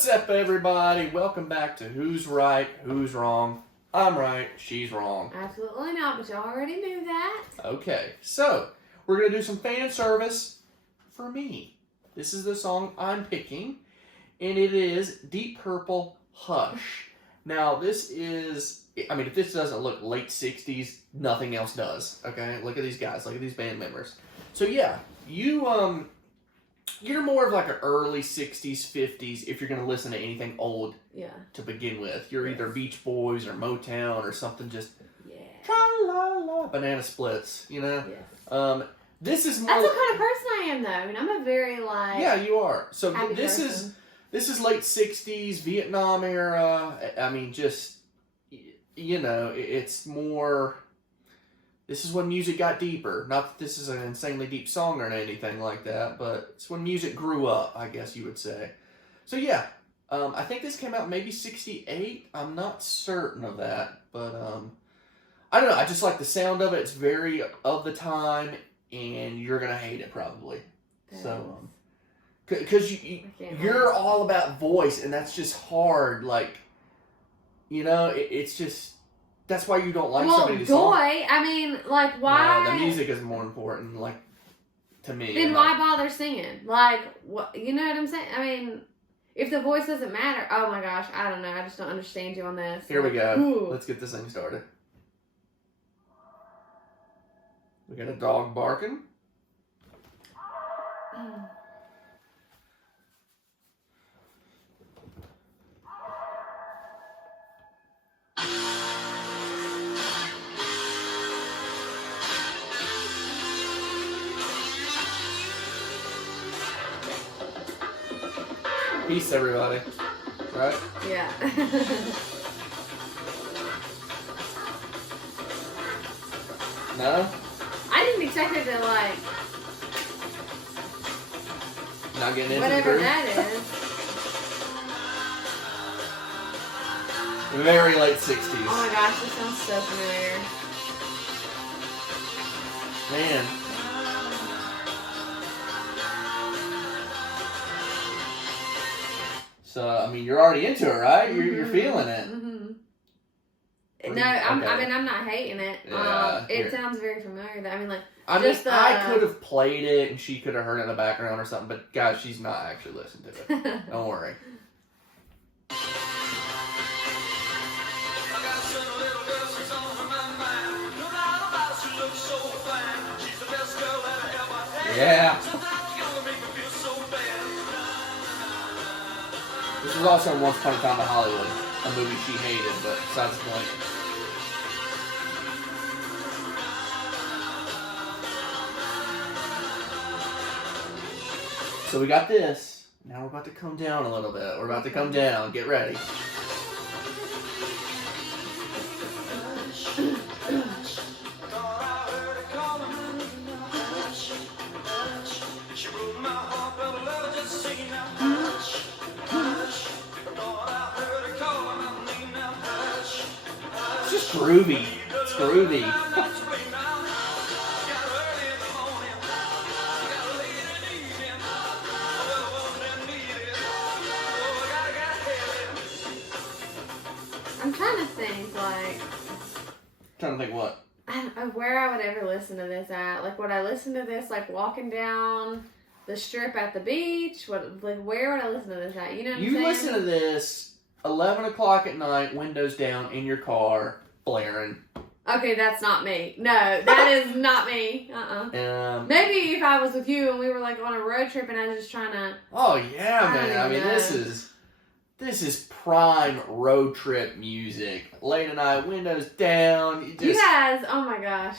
What's up, everybody? Welcome back to Who's Right, Who's Wrong. I'm right, she's wrong. Absolutely not, but you already knew that. Okay, so we're going to do some fan service for me. This is the song I'm picking, and it is Deep Purple, Hush. Now, this is, if this doesn't look late 60s, nothing else does, okay? Look at these guys, look at these band members. So, yeah, you're more of like an early 60s, 50s if you're going to listen to anything old to begin with. You're either Beach Boys or Motown or something just tra-la-la, Banana Splits, you know? Yes. This is more... That's the kind of person I am, though. I mean, I'm a very, Yeah, you are. So this person. This is late 60s, Vietnam era. I mean, just, you know, it's more... This is when music got deeper. Not that this is an insanely deep song or anything like that, but it's when music grew up, I guess you would say. So yeah, I think this came out maybe 68. I'm not certain of that, but I don't know. I just like the sound of it. It's very of the time, and you're going to hate it probably. So, because you're all about voice, and that's just hard. Like, you know, it's just... That's why you don't like somebody to song. I mean, like, why... No, the music is more important, like, to me. Then why bother singing? Like, what, you know what I'm saying? I mean, if the voice doesn't matter... Oh, my gosh, I don't know. I just don't understand you on this. Here we go. Ooh. Let's get this thing started. We got a dog barking. Peace, everybody. Right? Yeah. No? I didn't expect it to, like... Not getting into whatever the groove? that is. Very late 60s. Oh my gosh, this sounds so familiar. Man. So, I mean, you're already into it, right? You're feeling it. Mm-hmm. No, I'm not hating it. Yeah, it sounds very familiar. Though. I mean, I could have played it and she could have heard it in the background or something, but guys, she's not actually listening to it. Don't worry. Yeah. This was also in Once Upon a Time in Hollywood, a movie she hated, but besides the point. So we got this. Now we're about to come down a little bit. We're about to come down. Get ready. It's just groovy. It's groovy. I'm trying to think, like... Trying to think what? I don't know where I would ever listen to this at. Like, would I listen to this, like, walking down the strip at the beach? Where would I listen to this at? You know what I'm saying? You listen to this 11 o'clock at night, windows down, in your car, blaring. Okay, that's not me. No, that is not me. Maybe if I was with you and we were, like, on a road trip and I was just trying to... Oh, yeah, man. I mean, know. This is prime road trip music. Late at night, windows down. You guys, oh my gosh.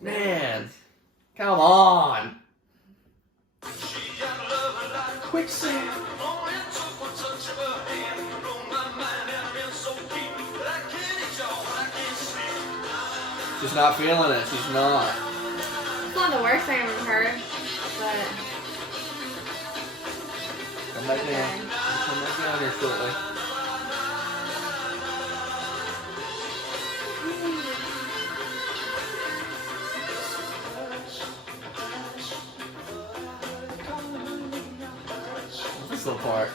Man, come on. Quicksand. She's not feeling it. She's not. It's not the worst thing I've ever heard, but... Come back down. Come back down here shortly. This little part.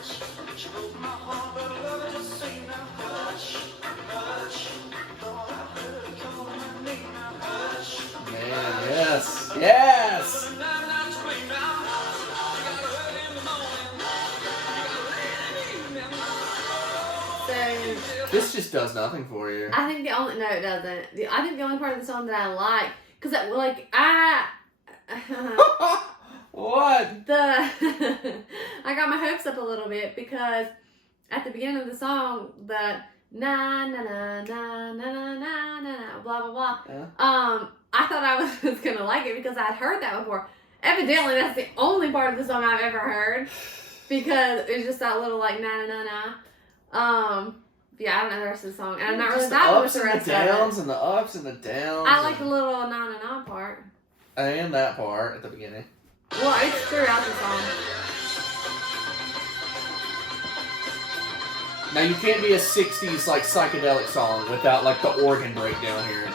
This just does nothing for you. I think the only no, it doesn't. I think the only part of the song that I like, because like What? I got my hopes up a little bit because at the beginning of the song, the na na na na na na na na blah blah blah. I thought I was gonna like it because I'd heard that before. Evidently, that's the only part of the song I've ever heard because it's just that little like na na na na. Yeah, I don't know the rest of the song, and I'm not really vibing with the rest of it. The downs and the ups and the downs. I like the little na na na part. And that part at the beginning. Well, it's throughout the song. Now you can't be a '60s like psychedelic song without like the organ breakdown here.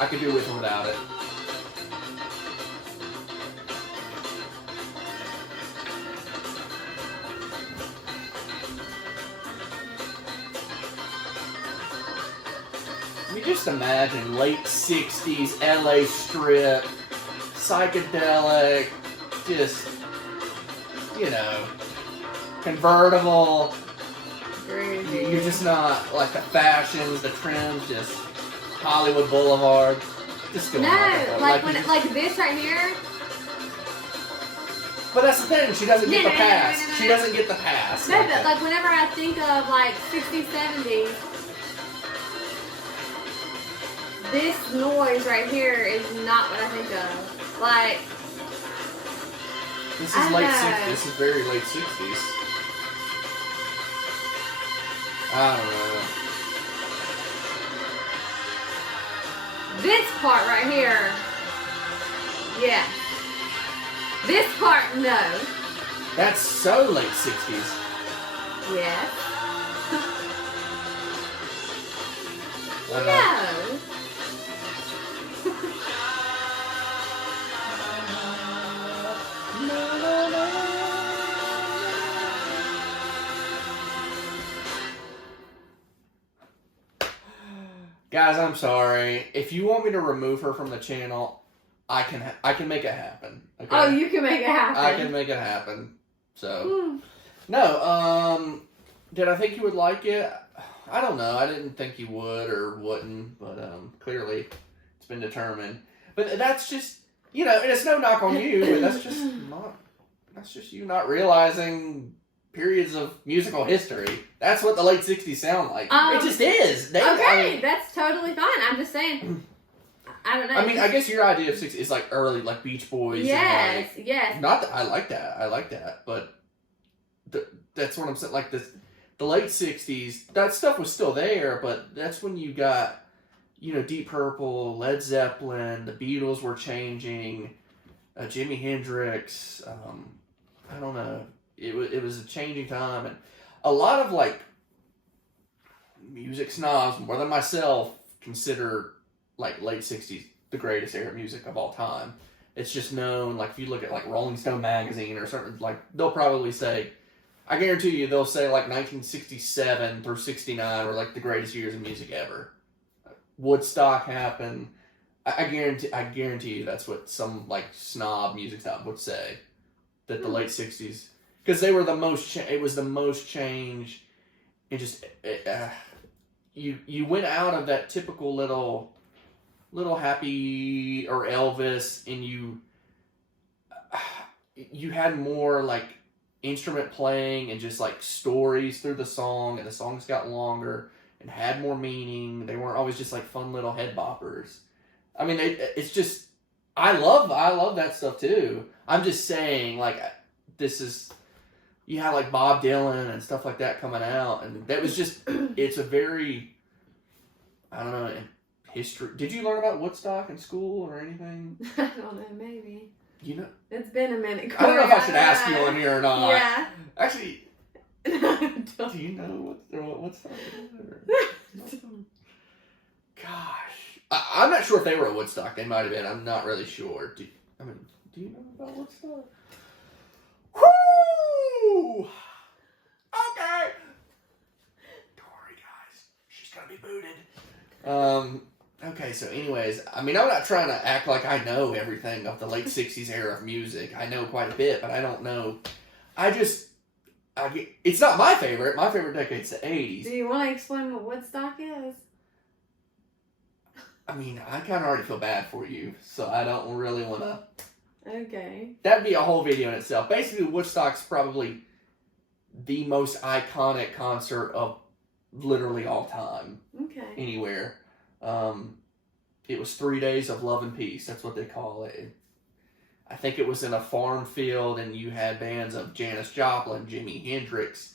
I could do with or without it. I mean, just imagine late '60s LA Strip, psychedelic, just, you know, convertible. You're just not like the fashions, the trends, just Hollywood Boulevard. Just going like this right here. But that's the thing, she doesn't get the pass. She doesn't get the pass. No, but like whenever I think of like 60s, 70s, this noise right here is not what I think of. Like, this is late 60s. This is very late 60s. I don't know. This part right here, yeah. This part, no. That's so late 60s. Yes. No. Guys, I'm sorry. If you want me to remove her from the channel, I can make it happen. Okay? Oh, you can make it happen. I can make it happen. So, no. Did I think you would like it? I don't know. I didn't think you would or wouldn't, but clearly it's been determined. But that's just, you know, and it's no knock on you, but that's just you not realizing periods of musical history. That's what the late 60s sound like. It just is. That's totally fine. I'm just saying. I don't know. I mean, I guess your idea of 60s is like early, like Beach Boys. Yes, and like, yes. Not that I like that. But that's what I'm saying. Like the late 60s, that stuff was still there, but that's when you got, you know, Deep Purple, Led Zeppelin, the Beatles were changing, Jimi Hendrix. I don't know. It was a changing time, and a lot of like music snobs, more than myself, consider like late 60s the greatest era of music of all time. It's just known, like if you look at like Rolling Stone magazine or something, like they'll probably say, I guarantee you they'll say like 1967 through 69 were like the greatest years of music ever. Woodstock happened. I guarantee you that's what some like snob music snob would say, that the late 60s, because they were the most it was the most change. It just you went out of that typical little happy or Elvis, and you had more like instrument playing and just like stories through the song, and the songs got longer and had more meaning. They weren't always just like fun little head boppers. I mean, it's just, I love that stuff too. I'm just saying, like, this is, you had like Bob Dylan and stuff like that coming out, and that was just, it's a very, I don't know, history. Did you learn about Woodstock in school or anything? I don't know, maybe. You know? It's been a minute, Corey. I don't know if I should ask you on here or not. Yeah. Actually, do you know what Woodstock is? Gosh. I'm not sure if they were at Woodstock. They might have been. I'm not really sure. Do you know about Woodstock? Woo! Okay. Don't worry, guys. She's gonna be booted. Okay, so anyways, I mean, I'm not trying to act like I know everything of the late 60s era of music. I know quite a bit, but I don't know. I it's not my favorite. My favorite decade's the 80s. Do you want to explain what Woodstock is? I mean, I kind of already feel bad for you, so I don't really want to. Okay. That'd be a whole video in itself. Basically, Woodstock's probably the most iconic concert of literally all time. Okay. Anywhere. It was 3 days of love and peace. That's what they call it. I think it was in a farm field, and you had bands of Janis Joplin, Jimi Hendrix,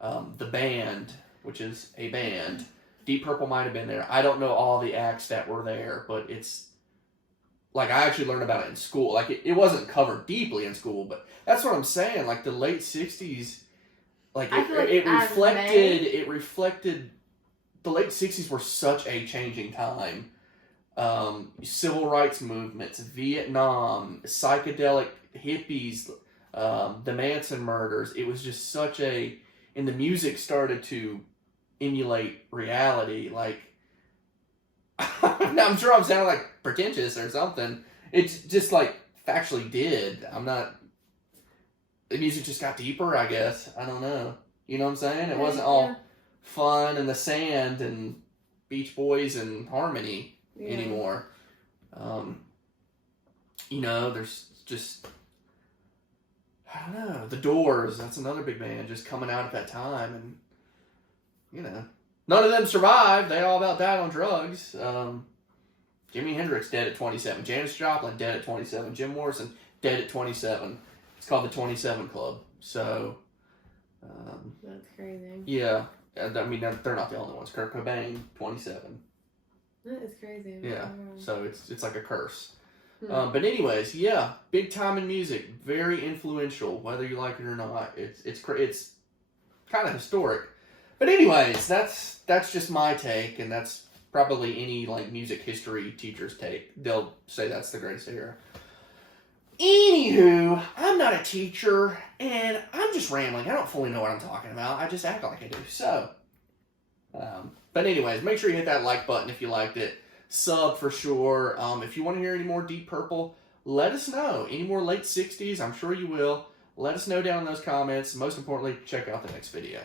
the band, which is a band. Deep Purple might have been there. I don't know all the acts that were there, but it's like I actually learned about it in school. Like it wasn't covered deeply in school, but that's what I'm saying. Like the late 60s, like it reflected the late 60s were such a changing time. Civil rights movements, Vietnam, psychedelic hippies, the Manson murders. It was just such and the music started to emulate reality. Like, I'm sure I'm sounding like pretentious or something. It's just like factually did. The music just got deeper, I guess. I don't know. You know what I'm saying? It wasn't all fun and the sand and Beach Boys and Harmony anymore. There's just, I don't know. The Doors, that's another big band just coming out at that time, and none of them survived. They all about died on drugs. Jimi Hendrix dead at 27. Janis Joplin dead at 27. Jim Morrison dead at 27. It's called the 27 Club. So, that's crazy. Yeah, I mean they're not the only ones. Kurt Cobain, 27. That is crazy. Yeah, so it's like a curse. Hmm. But anyways, yeah, big time in music, very influential, whether you like it or not. It's kind of historic. But anyways, that's just my take, and that's probably any like music history teacher's take. They'll say that's the greatest era. Anywho, I'm not a teacher, and I'm just rambling. I don't fully know what I'm talking about. I just act like I do. So, but anyways, make sure you hit that like button if you liked it. Sub for sure. If you want to hear any more Deep Purple, let us know. Any more late 60s, I'm sure you will. Let us know down in those comments. Most importantly, check out the next video.